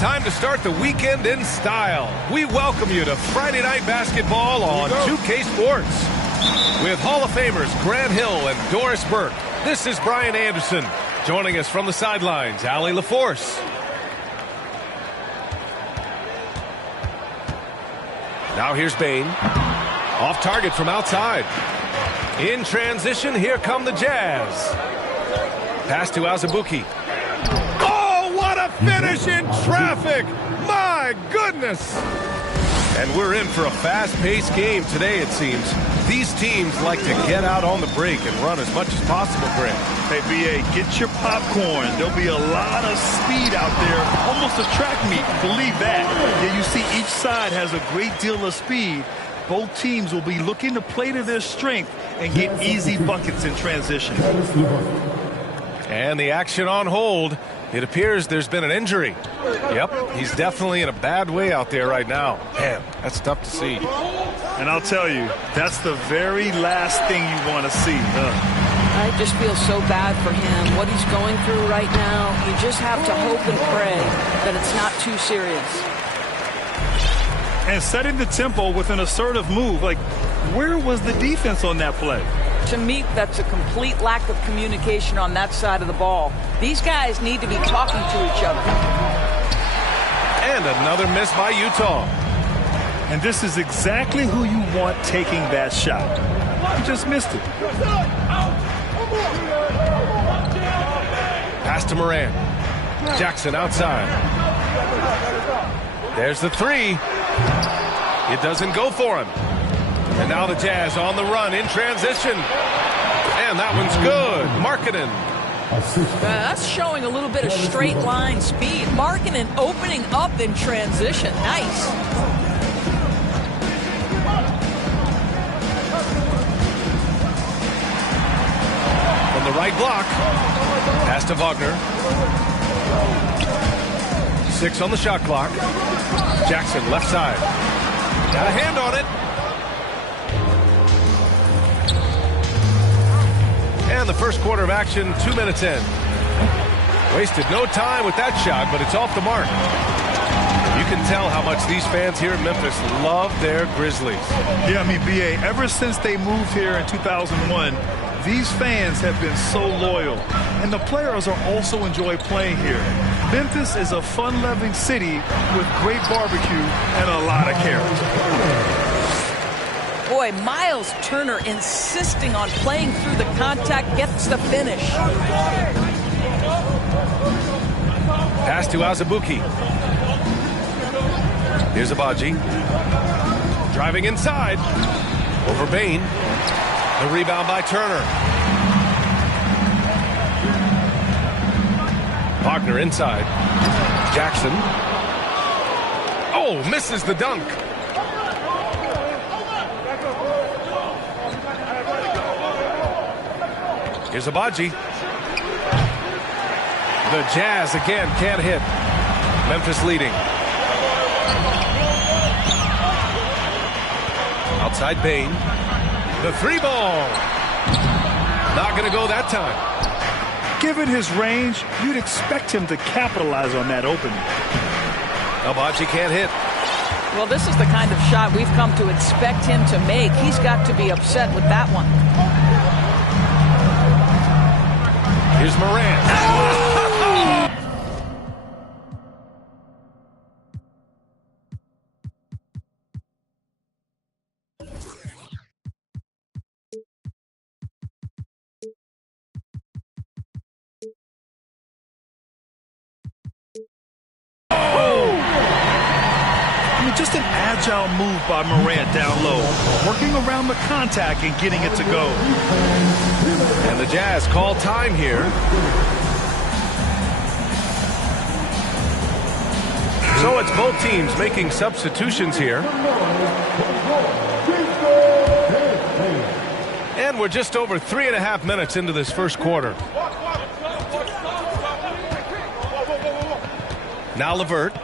Time to start the weekend in style. We welcome you to Friday Night Basketball on 2K Sports. With Hall of Famers Grant Hill and Doris Burke, this is Brian Anderson. Joining us from the sidelines, Allie LaForce. Now here's Bain. Off target from outside. In transition, here come the Jazz. Pass to Azubuike. Finish in traffic. My goodness. And we're in for a fast-paced game today, it seems. These teams like to get out on the break and run as much as possible, Grant. Hey, B.A., get your popcorn. There'll be a lot of speed out there, almost a track meet. Believe that. Yeah, you see each side has a great deal of speed. Both teams will be looking to play to their strength and get easy buckets in transition. And the action on hold. It appears there's been an injury. Yep, he's definitely in a bad way out there right now. Man, that's tough to see. And I'll tell you, that's the very last thing you want to see. I just feel so bad for him, what he's going through right now. You just have to hope and pray that it's not too serious. And setting the tempo with an assertive move. Like, where was the defense on that play? To me, that's a complete lack of communication on that side of the ball. These guys need to be talking to each other. And another miss by Utah. And this is exactly who you want taking that shot. You just missed it. Pass to Moran. Jackson outside. There's the three. It doesn't go for him. And now the Jazz on the run in transition. And that one's good. Markkanen. That's showing a little bit of straight line speed. Markkanen opening up in transition. Nice. From the right block. Pass to Wagner. 6 on the shot clock. Jackson left side. Got a hand on it. And the first quarter of action, 2 minutes in. Wasted no time with that shot, but it's off the mark. You can tell how much these fans here in Memphis love their Grizzlies. Yeah, I mean, B.A., ever since they moved here in 2001, these fans have been so loyal. And the players are also enjoy playing here. Memphis is a fun-loving city with great barbecue and a lot of character. Boy, Miles Turner insisting on playing through the contact, gets the finish. Pass to Azubuike. Here's Abaji. Driving inside. Over Bain. The rebound by Turner. Wagner inside. Jackson. Oh, misses the dunk. Here's Abaji. The Jazz again can't hit. Memphis leading. Outside Bain. The 3-ball. Not going to go that time. Given his range, you'd expect him to capitalize on that opening. Abaji can't hit. Well, this is the kind of shot we've come to expect him to make. He's got to be upset with that one. Here's Moran. Just an agile move by Morant down low, working around the contact and getting it to go. And the Jazz call time here. So a it's both teams making substitutions here. And we're just over 3.5 minutes into this first quarter. Now Levert.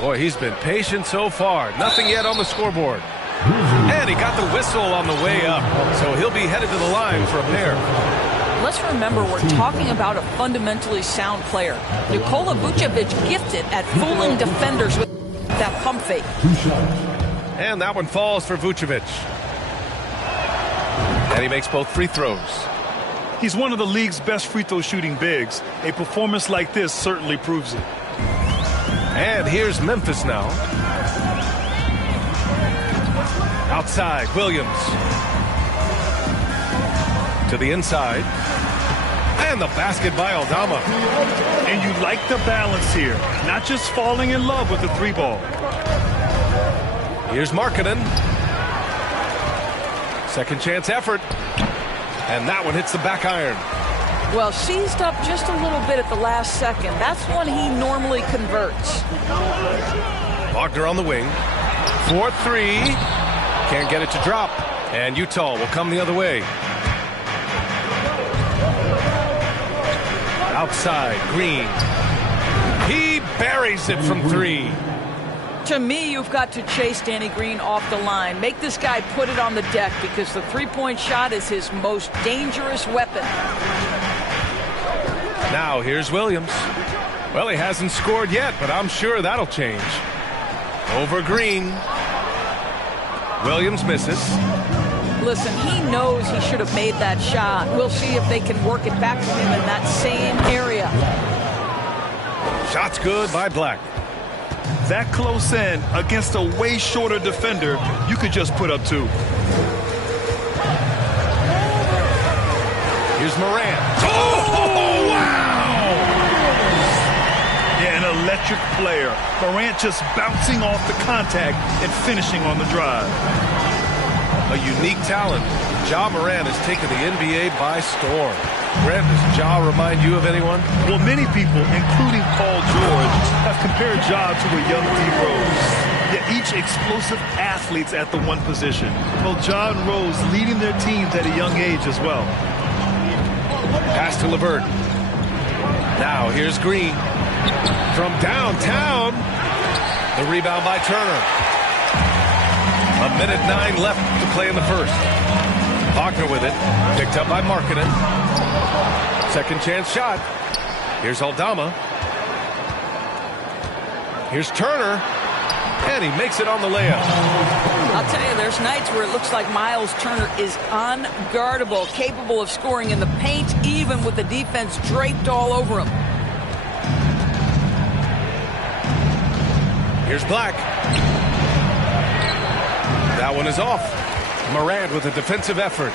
Boy, he's been patient so far. Nothing yet on the scoreboard. And he got the whistle on the way up. So he'll be headed to the line for a pair. Let's remember we're talking about a fundamentally sound player. Nikola Vucevic gifted at fooling defenders with that pump fake. And that one falls for Vucevic. And he makes both free throws. He's one of the league's best free throw shooting bigs. A performance like this certainly proves it. And here's Memphis now. Outside, Williams. To the inside. And the basket by Aldama. And you like the balance here. Not just falling in love with the three ball. Here's Markkanen. Second chance effort. And that one hits the back iron. Well, seized up just a little bit at the last second. That's when he normally converts. Wagner on the wing. 4-3. Can't get it to drop. And Utah will come the other way. Outside, Green. He buries it from 3. To me, you've got to chase Danny Green off the line. Make this guy put it on the deck because the three-point shot is his most dangerous weapon. Now here's Williams. Well, he hasn't scored yet, but I'm sure that'll change. Over Green. Williams misses. Listen, he knows he should have made that shot. We'll see if they can work it back to him in that same area. Shot's good by Black. That close in against a way shorter defender, you could just put up 2. Here's Morant. Oh, wow! Yeah, an electric player. Morant just bouncing off the contact and finishing on the drive. A unique talent. Ja Morant has taken the NBA by storm. Brent, does Ja remind you of anyone? Well, many people, including Paul George, have compared Ja to a young D. Rose. Yet each explosive athletes at the one position. Well, Ja and Rose leading their teams at a young age as well. Pass to Levert. Now here's Green. From downtown. The rebound by Turner. 1:09 left to play in the first. Wagner with it. Picked up by Markkanen. Second chance shot. Here's Aldama. Here's Turner. And he makes it on the layup. I'll tell you, there's nights where it looks like Myles Turner is unguardable, capable of scoring in the paint, even with the defense draped all over him. Here's Black. That one is off. Morant with a defensive effort.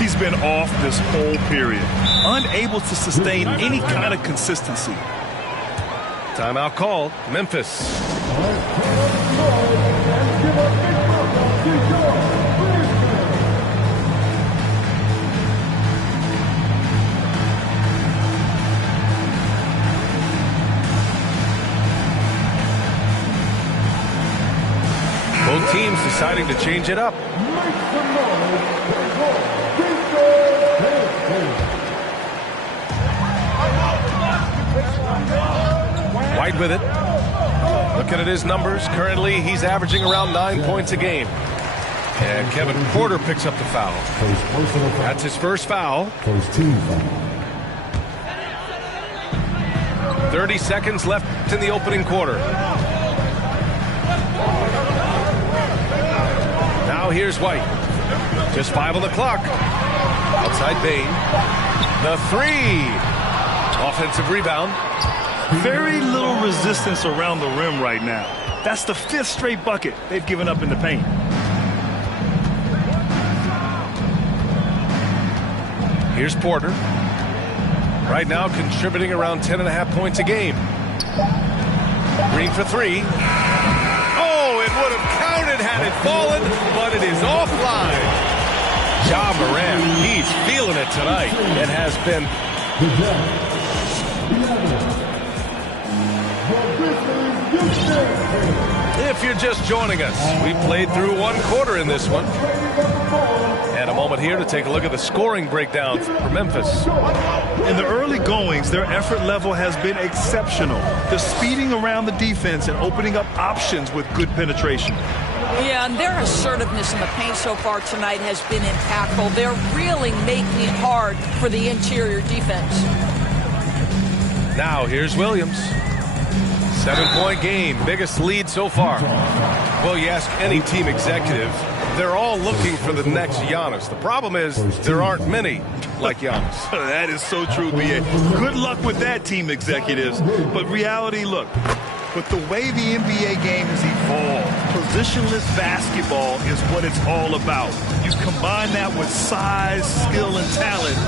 He's been off this whole period, unable to sustain any kind of consistency. Timeout called. Memphis. Both teams deciding to change it up. White with it. Looking at his numbers, currently he's averaging around 9 points a game. And Kevin Porter picks up the foul. That's his first foul. 30 seconds left in the opening quarter. Now here's White. Just 5 on the clock. Outside Bain. The 3. Offensive rebound. Very little resistance around the rim right now. That's the 5th straight bucket they've given up in the paint. Here's Porter. Right now contributing around 10.5 points a game. Green for 3. Oh, it would have counted had it fallen, but it is offline. Ja Morant, he's feeling it tonight and has been. If you're just joining us, we played through one quarter in this one. And a moment here to take a look at the scoring breakdown for Memphis. In the early goings, their effort level has been exceptional. They're speeding around the defense and opening up options with good penetration. Yeah, and their assertiveness in the paint so far tonight has been impactful. They're really making it hard for the interior defense. Now here's Williams. 7-point game, biggest lead so far. Well, you ask any team executive, they're all looking for the next Giannis. The problem is there aren't many like Giannis. That is so true, B.A. Good luck with that, team executives. But reality, look, with the way the NBA game has evolved, positionless basketball is what it's all about. You combine that with size, skill, and talent,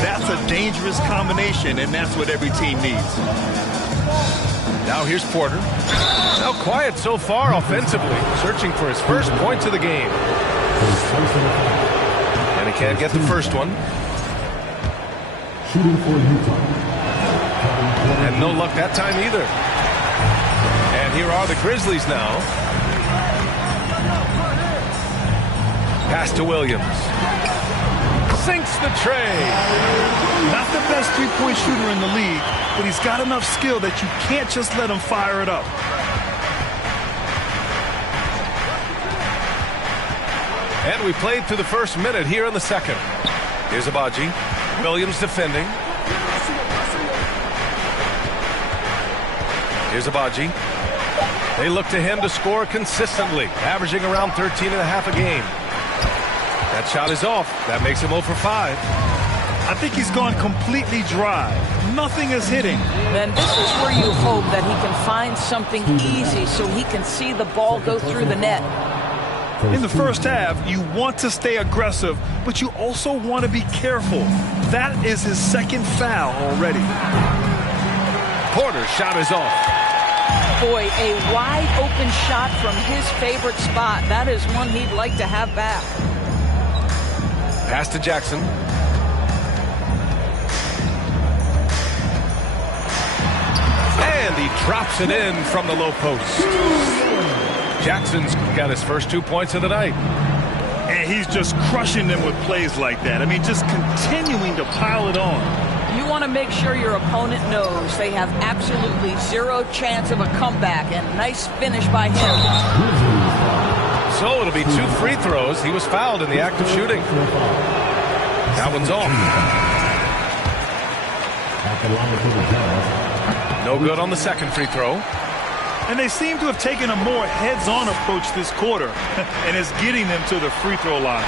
that's a dangerous combination, and that's what every team needs. Now here's Porter. Now quiet so far offensively, searching for his first points of the game. And he can't get the first one. And no luck that time either. And here are the Grizzlies now. Pass to Williams. Sinks the tray. Not the best three-point shooter in the league, but he's got enough skill that you can't just let him fire it up. And we played through the first minute here in the second. Here's Abaji. Williams defending. Here's Abaji. They look to him to score consistently, averaging around 13.5 a game. That shot is off. That makes him 0 for 5. I think he's gone completely dry. Nothing is hitting. Then this is where you hope that he can find something easy so he can see the ball go through the net. In the first half, you want to stay aggressive, but you also want to be careful. That is his second foul already. Porter's shot is off. Boy, a wide open shot from his favorite spot. That is one he'd like to have back. Pass to Jackson. And he drops it in from the low post. Jackson's got his first 2 points of the night. And he's just crushing them with plays like that. I mean, just continuing to pile it on. You want to make sure your opponent knows they have absolutely zero chance of a comeback, and nice finish by him. So it'll be 2 free throws. He was fouled in the act of shooting. That one's off. No good on the second free throw. And they seem to have taken a more heads-on approach this quarter, and it's getting them to the free throw line.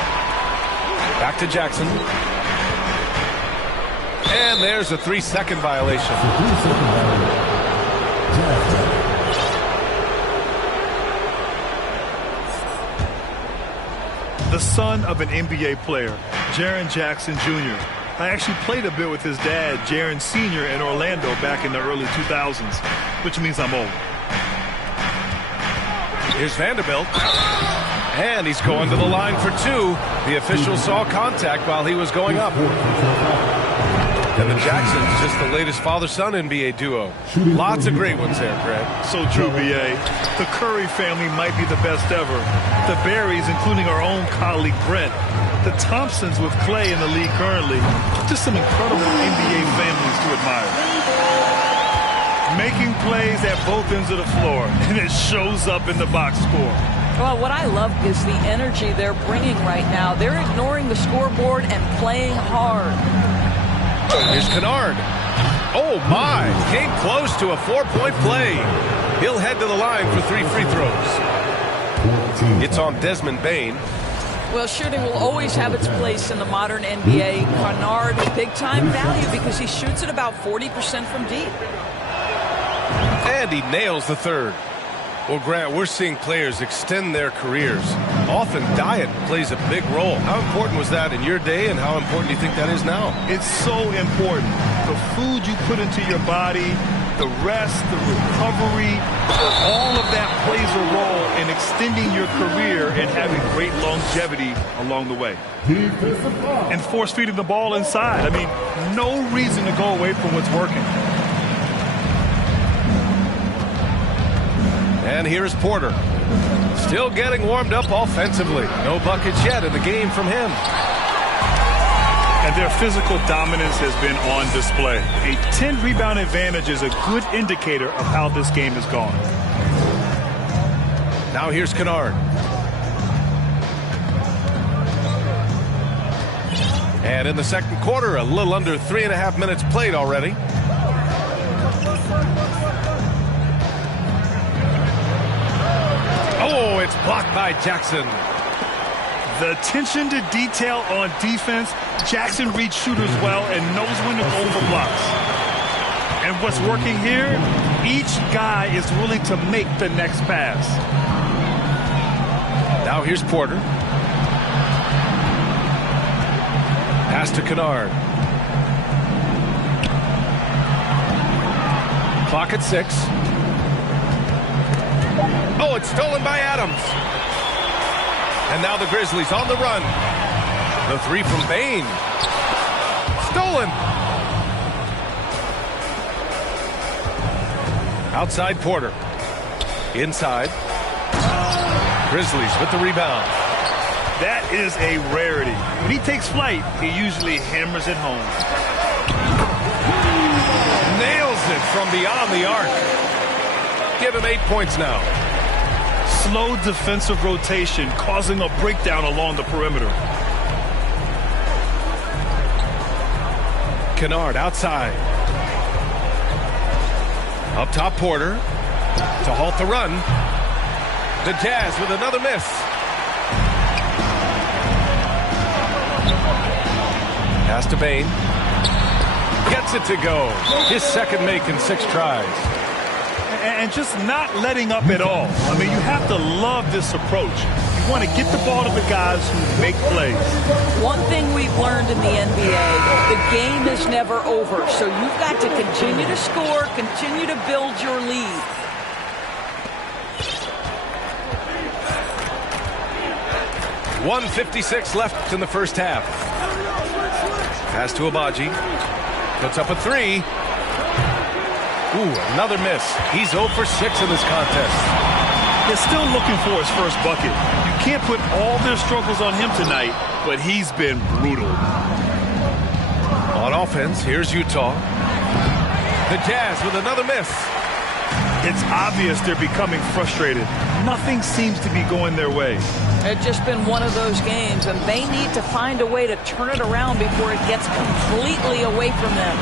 Back to Jackson. And there's a 3-second violation. The son of an NBA player, Jaren Jackson Jr. I actually played a bit with his dad, Jaren Sr. in Orlando back in the early 2000s, which means I'm old. Here's Vanderbilt. And he's going to the line for 2. The official saw contact while he was going up. And the Jacksons, just the latest father-son NBA duo. Lots of great ones there, Greg. So true, B.A. The Curry family might be the best ever. The Berrys, including our own colleague Brent. The Thompsons with Clay in the league currently. Just some incredible NBA families to admire. Making plays at both ends of the floor, and it shows up in the box score. Well, what I love is the energy they're bringing right now. They're ignoring the scoreboard and playing hard. Here's Kennard. Oh, my. Came close to a 4-point play. He'll head to the line for 3 free throws. It's on Desmond Bane. Well, shooting will always have its place in the modern NBA. Kennard, big-time value because he shoots at about 40% from deep. And he nails the third. Well, Grant, we're seeing players extend their careers. Often diet plays a big role. How important was that in your day, and how important do you think that is now? It's so important. The food you put into your body, the rest, the recovery, all of that plays a role in extending your career and having great longevity along the way. And force feeding the ball inside. I mean, no reason to go away from what's working. And here's Porter. Still getting warmed up offensively. No buckets yet in the game from him. And their physical dominance has been on display. A 10-rebound advantage is a good indicator of how this game has gone. Now here's Kennard. And in the second quarter, a little under 3.5 minutes played already. Oh, it's blocked by Jackson. The attention to detail on defense. Jackson reads shooters well and knows when to go for blocks. And what's working here, each guy is willing to make the next pass. Now here's Porter. Pass to Kennard. Clock at 6. Oh, it's stolen by Adams. And now the Grizzlies on the run. The three from Bain. Stolen. Outside Porter. Inside. Grizzlies with the rebound. That is a rarity. When he takes flight, he usually hammers it home. Nails it from beyond the arc. Give him 8 points now. Slow defensive rotation causing a breakdown along the perimeter. Kennard outside. Up top Porter to halt the run. The Jazz with another miss. Pass to Bain. Gets it to go. His second make in 6 tries. And just not letting up at all. I mean, you have to love this approach. You want to get the ball to the guys who make plays. One thing we've learned in the NBA, the game is never over. So you've got to continue to score, continue to build your lead. .156 left in the first half. Pass to Abaji. Puts up a 3. Ooh, another miss. He's 0 for 6 in this contest. They're still looking for his first bucket. You can't put all their struggles on him tonight, but he's been brutal. On offense, here's Utah. The Jazz with another miss. It's obvious they're becoming frustrated. Nothing seems to be going their way. It's just been one of those games, and they need to find a way to turn it around before it gets completely away from them.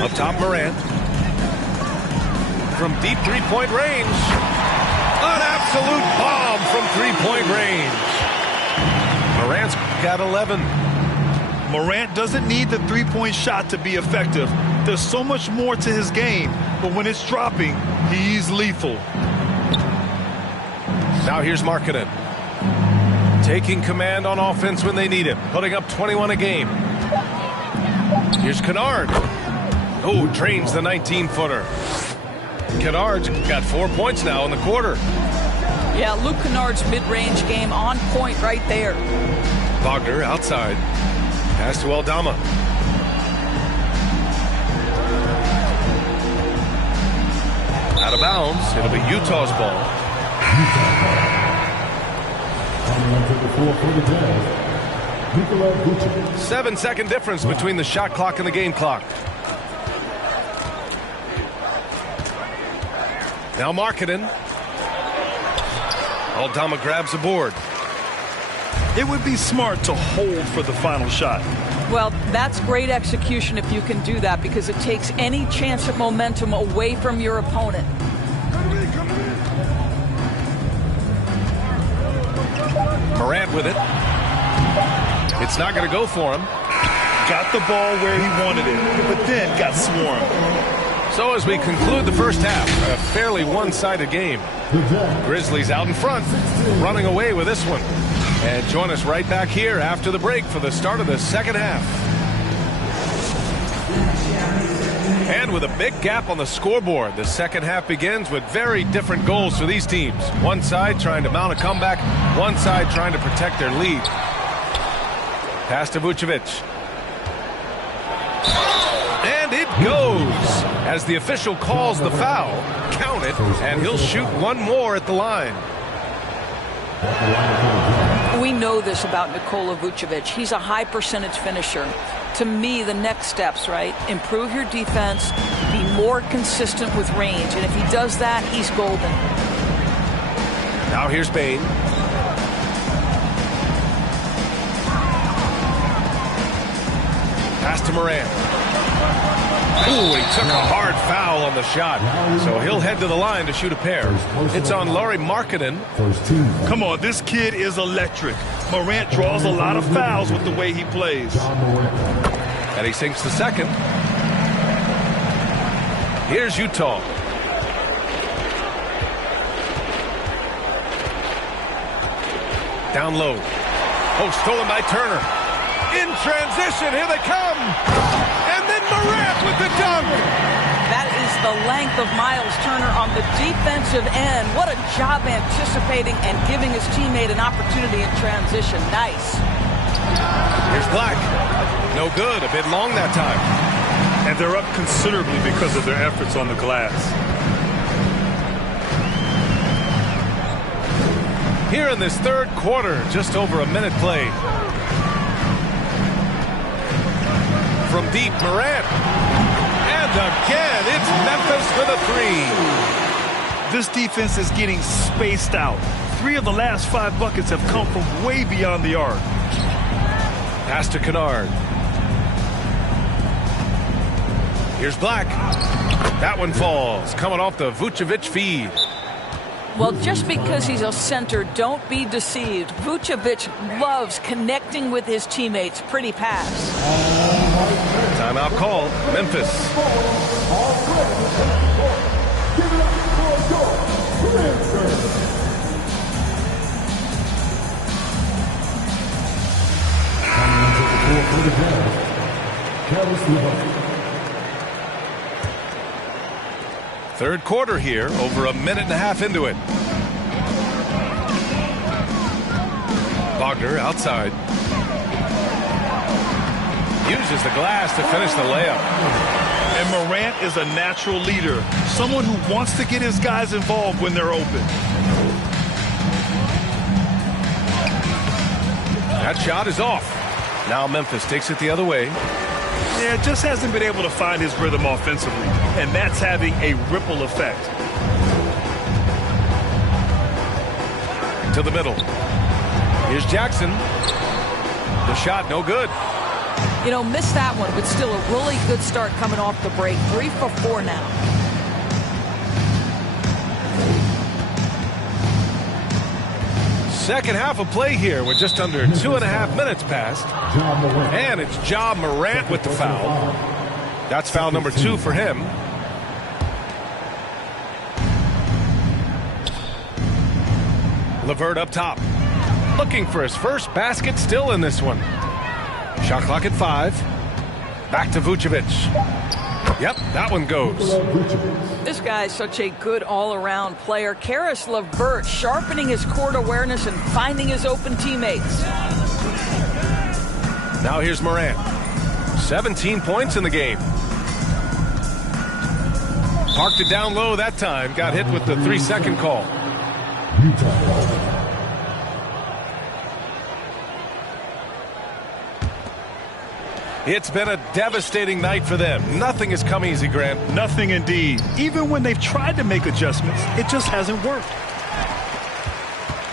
Up top, Morant. From deep three-point range. An absolute bomb from three-point range. Morant's got 11. Morant doesn't need the three-point shot to be effective. There's so much more to his game, but when it's dropping, he's lethal. Now here's Markkanen. Taking command on offense when they need him. Putting up 21 a game. Here's Kennard. Oh, drains the 19-footer. Kennard's got 4 points now in the quarter. Yeah, Luke Kennard's mid-range game on point right there. Wagner outside. Pass to Aldama. Out of bounds. It'll be Utah's ball. 7-second difference between the shot clock and the game clock. Now Markkanen. Aldama grabs the board. It would be smart to hold for the final shot. Well, that's great execution if you can do that, because it takes any chance of momentum away from your opponent. Morant with it. It's not going to go for him. Got the ball where he wanted it, but then got swarmed. So as we conclude the first half, a fairly one-sided game. Grizzlies out in front, running away with this one. And join us right back here after the break for the start of the second half. And with a big gap on the scoreboard, the second half begins with very different goals for these teams. One side trying to mount a comeback, one side trying to protect their lead. Pass to Vucevic. And it goes As the official calls the foul, count it, and he'll shoot one more at the line. We know this about Nikola Vucevic. He's a high percentage finisher. To me, the next steps, right? Improve your defense, be more consistent with range. And if he does that, he's golden. Now here's Bain. Pass to Morant. Ooh, he took a hard foul on the shot. So he'll head to the line to shoot a pair. It's on Lauri Markkanen. Come on, this kid is electric. Morant draws a lot of fouls with the way he plays. And he sinks the second. Here's Utah. Down low. Oh, stolen by Turner. In transition, here they come. And then Morant with the dunk. That is the length of Myles Turner on the defensive end. What a job anticipating and giving his teammate an opportunity in transition. Nice. Here's Black. No good. A bit long that time. And they're up considerably because of their efforts on the glass. Here in this third quarter, just over a minute played. From deep, Morant. And again, it's Memphis for the three. This defense is getting spaced out. 3 of the last 5 buckets have come from way beyond the arc. Pass to Kennard. Here's Black. That one falls, coming off the Vucevic feed. Well, just because he's a center, don't be deceived. Vucevic loves connecting with his teammates. Pretty pass. Timeout called. Memphis. Third quarter here, over a minute and a half into it. Wagner outside. Uses the glass to finish the layup. And Morant is a natural leader. Someone who wants to get his guys involved when they're open. That shot is off. Now Memphis takes it the other way. Yeah, just hasn't been able to find his rhythm offensively, and that's having a ripple effect. To the middle. Here's Jackson. The shot, no good. You know, missed that one, but still a really good start coming off the break. 3 for 4 now. Second half of play here with just under 2.5 minutes passed. And it's Ja Morant with the foul. That's foul number 2 for him. LeVert up top. Looking for his first basket still in this one. Shot clock at 5. Back to Vucevic. Yep, that one goes. This guy's such a good all-around player. Karis LeVert sharpening his court awareness and finding his open teammates. Now here's Morant. 17 points in the game. Parked it down low that time. Got hit with the 3-second call. It's been a devastating night for them. Nothing has come easy, Grant. Nothing indeed. Even when they've tried to make adjustments, it just hasn't worked.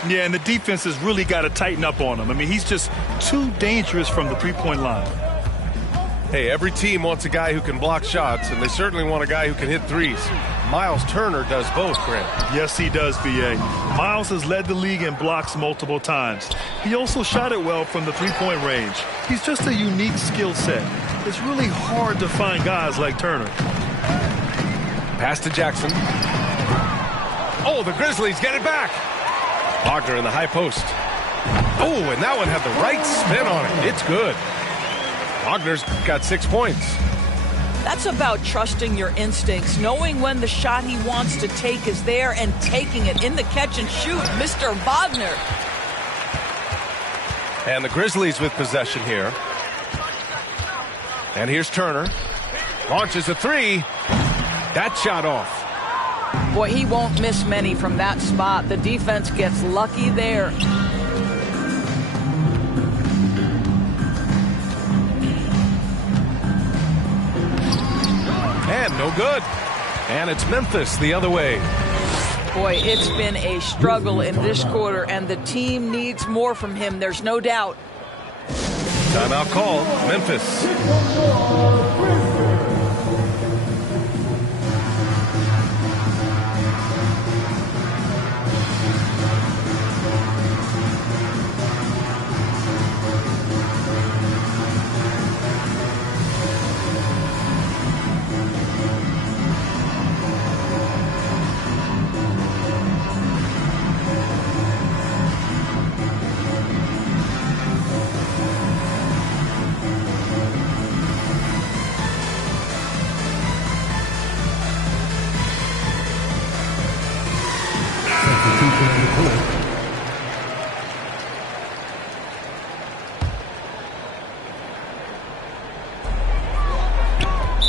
Yeah, and the defense has really got to tighten up on him. I mean, he's just too dangerous from the three-point line. Hey, every team wants a guy who can block shots, and they certainly want a guy who can hit threes. Myles Turner does both, Grant. Yes, he does, B.A. Myles has led the league in blocks multiple times. He also shot it well from the three-point range. He's just a unique skill set. It's really hard to find guys like Turner. Pass to Jackson. Oh, the Grizzlies get it back. Wagner in the high post. Oh, and that one had the right spin on it. It's good. Wagner's got 6 points. That's about trusting your instincts, knowing when the shot he wants to take is there and taking it in the catch and shoot. Mr. Wagner. And the Grizzlies with possession here. And here's Turner. Launches a 3. that shot off. Boy, he won't miss many from that spot. The defense gets lucky there. And no good. And it's Memphis the other way. Boy, it's been a struggle in this quarter, and the team needs more from him. There's no doubt. Timeout call, Memphis.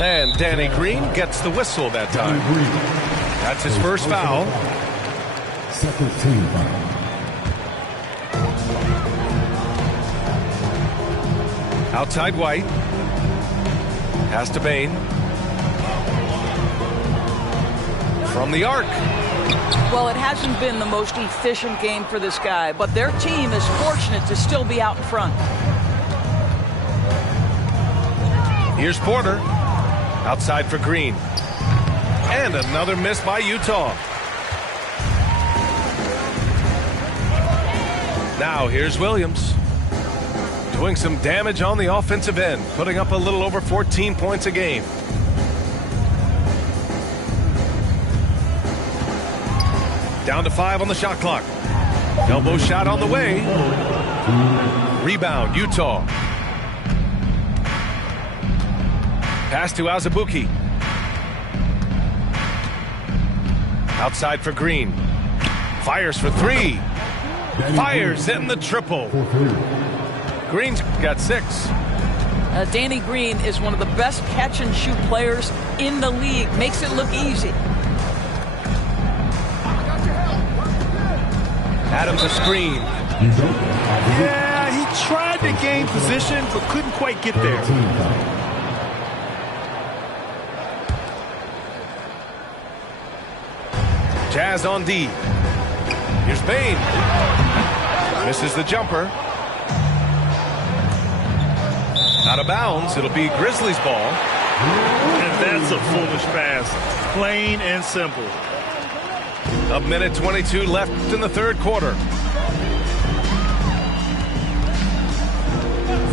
And Danny Green gets the whistle that time. That's his first foul. Second team foul. Outside White. Pass to Bain. From the arc. Well, it hasn't been the most efficient game for this guy, but their team is fortunate to still be out in front. Here's Porter. Outside for Green. And another miss by Utah. Now here's Williams. Doing some damage on the offensive end. Putting up a little over 14 points a game. Down to 5 on the shot clock. Elbow shot on the way. Rebound, Utah. Pass to Azubuike. Outside for Green. Fires for 3. Fires in the triple. Green's got 6. Danny Green is one of the best catch-and-shoot players in the league. Makes it look easy. Adams a screen. Yeah, he tried to gain position, but couldn't quite get there. Jazz on D. Here's Bain. Misses the jumper. Out of bounds. It'll be Grizzlies ball. And that's a foolish pass. Plain and simple. A minute 22 left in the third quarter.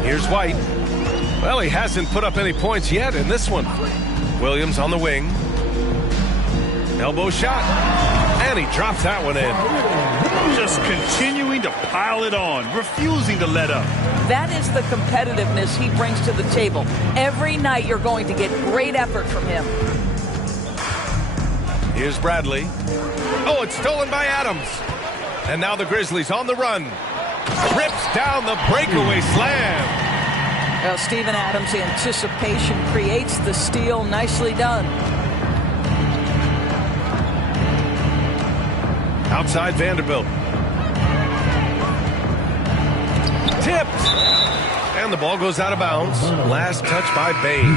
Here's White. Well, he hasn't put up any points yet in this one. Williams on the wing. Elbow shot. And he drops that one in. Just continuing to pile it on, refusing to let up. That is the competitiveness he brings to the table. Every night you're going to get great effort from him. Here's Bradley. Oh, it's stolen by Adams. And now the Grizzlies on the run. Rips down the breakaway slam. Well, Steven Adams' anticipation creates the steal. Nicely done. Outside Vanderbilt. Tipped. And the ball goes out of bounds. Last touch by Bain.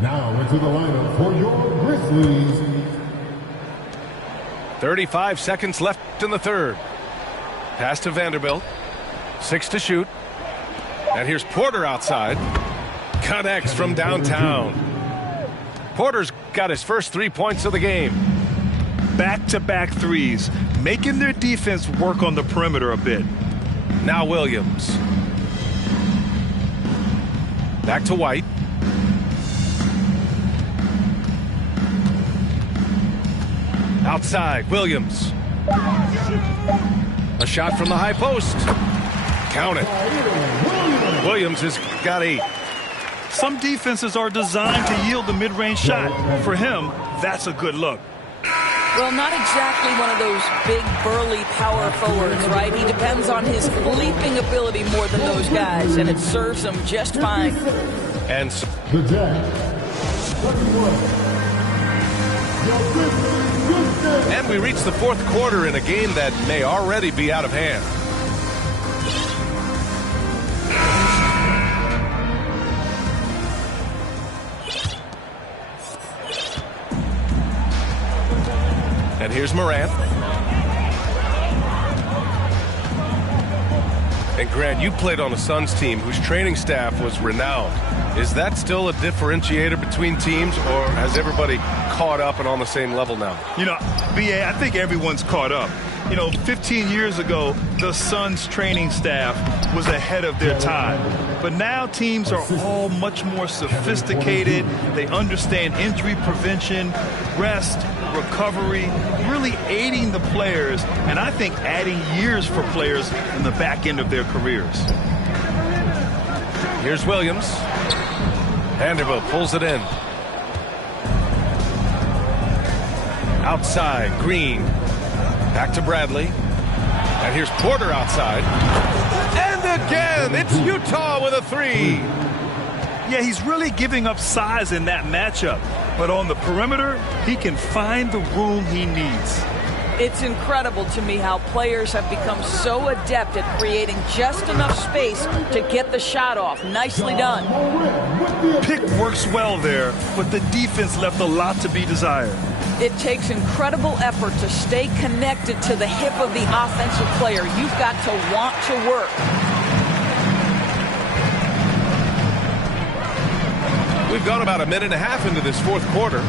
Now into the lineup for your Grizzlies. 35 seconds left in the third. Pass to Vanderbilt. 6 to shoot. And here's Porter outside. Connects from downtown. Porter's got his first 3 points of the game. Back-to-back threes, making their defense work on the perimeter a bit. Now Williams. Back to White. Outside, Williams. A shot from the high post. Count it. Williams has got 8. Some defenses are designed to yield the mid-range shot. For him, that's a good look. Well, not exactly one of those big, burly power forwards, right? He depends on his leaping ability more than those guys, and it serves him just fine. And The Jazz And we reach the fourth quarter in a game that may already be out of hand. And here's Morant. And Grant, you played on a Suns team whose training staff was renowned. Is that still a differentiator between teams, or has everybody caught up and on the same level now? You know, B.A., I think everyone's caught up. You know, 15 years ago, the Suns training staff was ahead of their time. But now teams are all much more sophisticated. They understand injury prevention, rest, recovery, really aiding the players, and I think adding years for players in the back end of their careers. Here's Williams. Vanderbilt pulls it in. Outside, Green. Back to Bradley. And here's Porter outside. And again, it's Utah with a three. Yeah, he's really giving up size in that matchup. But on the perimeter, he can find the room he needs. It's incredible to me how players have become so adept at creating just enough space to get the shot off. Nicely done. Pick works well there, but the defense left a lot to be desired. It takes incredible effort to stay connected to the hip of the offensive player. You've got to want to work. We've gone about a minute and a half into this fourth quarter.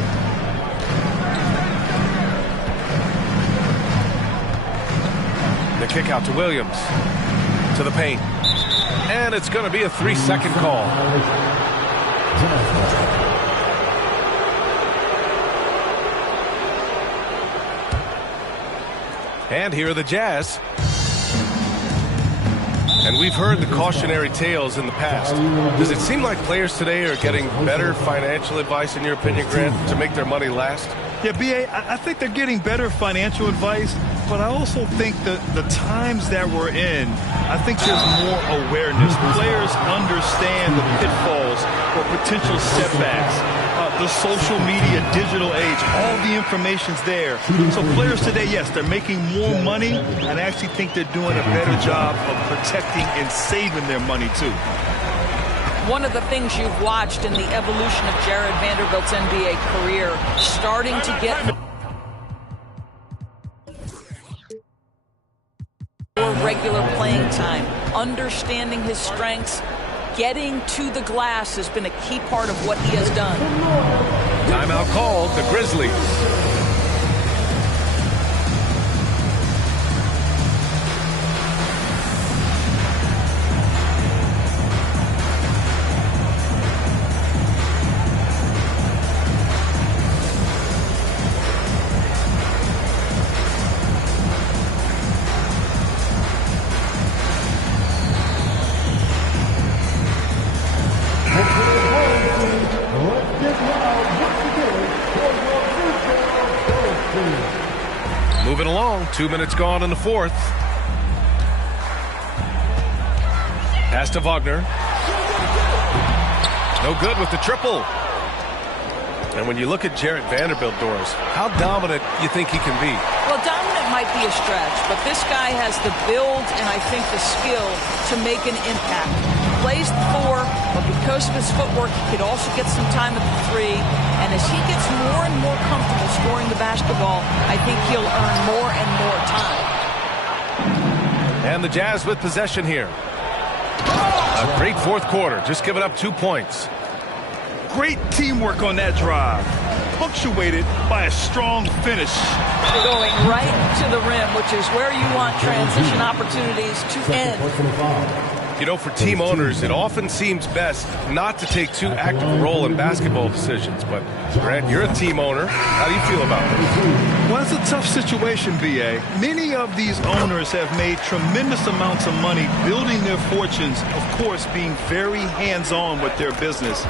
The kick out to Williams. To the paint. And it's going to be a 3-second call. And here are the Jazz. And we've heard the cautionary tales in the past. Does it seem like players today are getting better financial advice, in your opinion, Grant, to make their money last? Yeah, B.A., I think they're getting better financial advice, but I also think that the times that we're in, I think there's more awareness. Players understand the pitfalls or potential setbacks. The social media, digital age, all the information's there. So players today, yes, they're making more money, and I actually think they're doing a better job of protecting and saving their money, too. One of the things you've watched in the evolution of Jared Vanderbilt's NBA career, starting to get more regular playing time, understanding his strengths, getting to the glass has been a key part of what he has done. Timeout called, the Grizzlies. Moving along, 2 minutes gone in the fourth. Pass to Wagner. No good with the triple. And when you look at Jared Vanderbilt, Doris, how dominant you think he can be? Well, dominant might be a stretch, but this guy has the build and I think the skill to make an impact. Plays the four, but because of his footwork, he could also get some time at the three. And as he gets more and more comfortable scoring the basketball, I think he'll earn more and more time. And the Jazz with possession here. A great fourth quarter, just giving up 2 points. Great teamwork on that drive, punctuated by a strong finish. Going right to the rim, which is where you want transition opportunities to end. You know, for team owners, it often seems best not to take too active a role in basketball decisions. But, Grant, you're a team owner. How do you feel about it? Well, it's a tough situation, B.A. Many of these owners have made tremendous amounts of money building their fortunes, of course, being very hands-on with their business.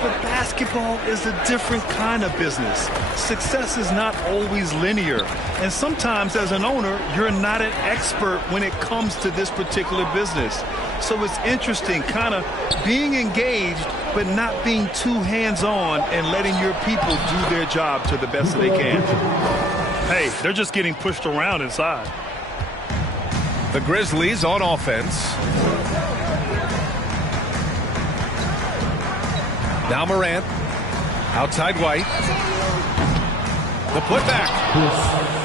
But basketball is a different kind of business. Success is not always linear. And sometimes, as an owner, you're not an expert when it comes to this particular business. So it's interesting kind of being engaged but not being too hands-on and letting your people do their job to the best that they can. Hey, they're just getting pushed around inside. The Grizzlies on offense. Now Morant. Outside White. The putback.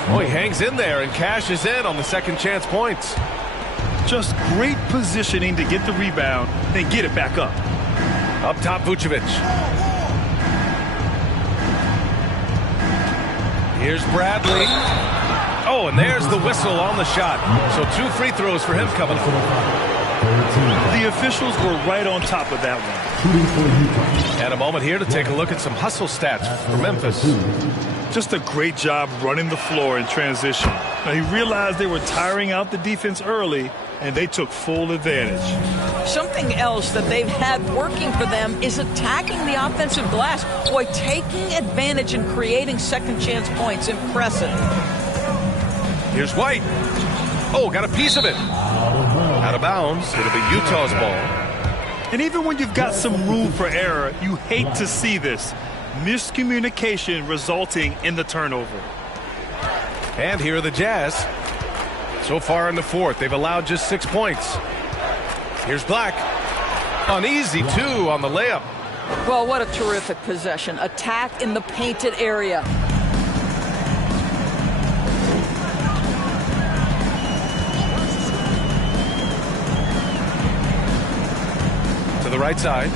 Oh, he hangs in there and cashes in on the second chance points. Just great positioning to get the rebound, then get it back up. Up top, Vucevic. Here's Bradley. Oh, and there's the whistle on the shot. So 2 free throws for him coming up. The officials were right on top of that one. And a moment here to take a look at some hustle stats for Memphis. Just a great job running the floor in transition. Now, he realized they were tiring out the defense early, and they took full advantage. Something else that they've had working for them is attacking the offensive glass. Boy, taking advantage and creating second chance points. Impressive. Here's White. Oh, got a piece of it. Out of bounds. It'll be Utah's ball. And even when you've got some room for error, you hate to see this. Miscommunication resulting in the turnover. And here are the Jazz. So far in the fourth, they've allowed just 6 points. Here's Black. Uneasy, 2 on the layup. Well, what a terrific possession. Attack in the painted area. To the right side.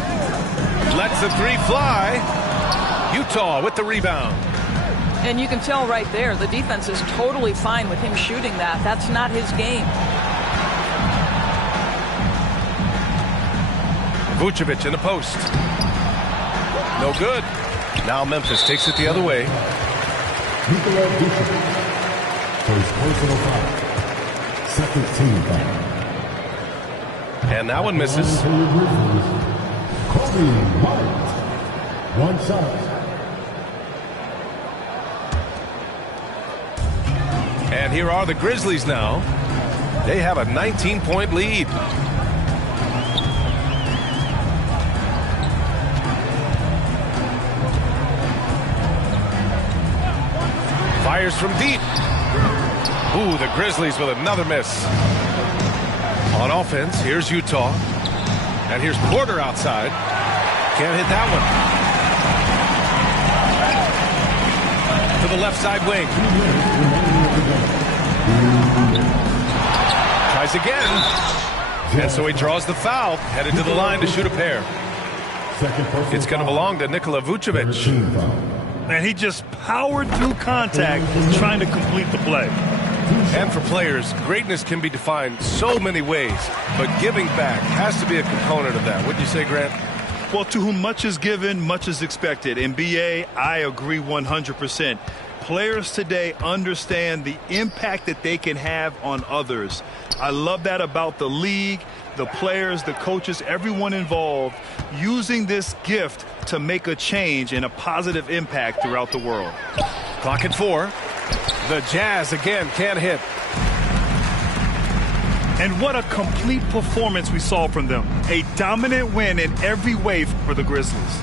Lets the 3 fly. Utah with the rebound. And you can tell right there, the defense is totally fine with him shooting that. That's not his game. Vucevic in the post. No good. Now Memphis takes it the other way. Myleauge for his personal foul. Second team foul. And that one misses. Kobe White. One shot. And here are the Grizzlies now. They have a 19-point lead. Fires from deep. Ooh, the Grizzlies with another miss. On offense, here's Utah. And here's Porter outside. Can't hit that one. To the left side wing. Tries again. And so he draws the foul. Headed to the line to shoot a pair. It's going to belong to Nikola Vucevic. And he just powered through contact trying to complete the play. And for players, greatness can be defined so many ways, but giving back has to be a component of that. Wouldn't you say, Grant? Well, to whom much is given, much is expected. In BA, I agree 100%. Players today understand the impact that they can have on others. I love that about the league, the players, the coaches, everyone involved, using this gift to make a change and a positive impact throughout the world. Clock at 4. The Jazz again can't hit. And what a complete performance we saw from them. A dominant win in every way for the Grizzlies.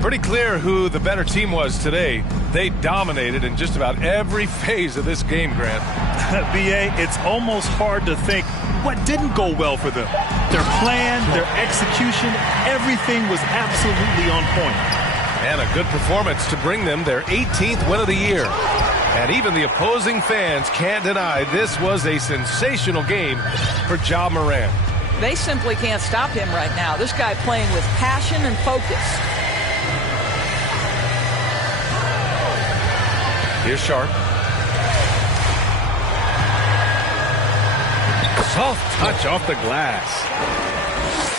Pretty clear who the better team was today. They dominated in just about every phase of this game, Grant. BA, it's almost hard to think what didn't go well for them. Their plan, their execution, everything was absolutely on point. And a good performance to bring them their 18th win of the year. And even the opposing fans can't deny this was a sensational game for Ja Morant. They simply can't stop him right now. This guy playing with passion and focus. Here's Sharp. Soft touch off the glass.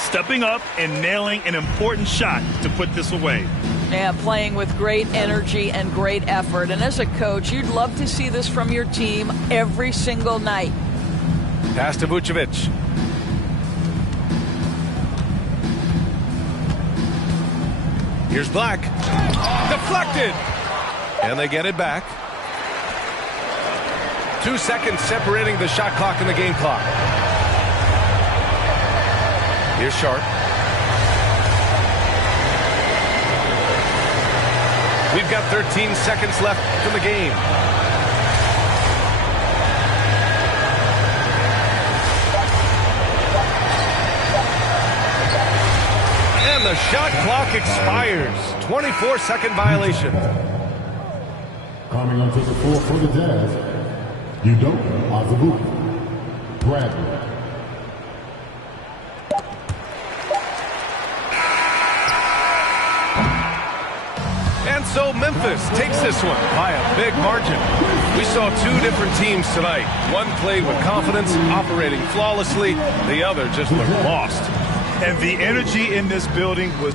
Stepping up and nailing an important shot to put this away. Yeah, playing with great energy and great effort. And as a coach, you'd love to see this from your team every single night. Pass to Vucevic. Here's Black. Deflected. And they get it back. 2 seconds separating the shot clock and the game clock. Here's Sharp. We've got 13 seconds left in the game. And the shot clock expires. 24-second violation. Coming onto the floor for the Jazz, Udoka Azubuike, Bradley. And so Memphis takes this one by a big margin. We saw two different teams tonight. One played with confidence, operating flawlessly. The other just looked lost. And the energy in this building was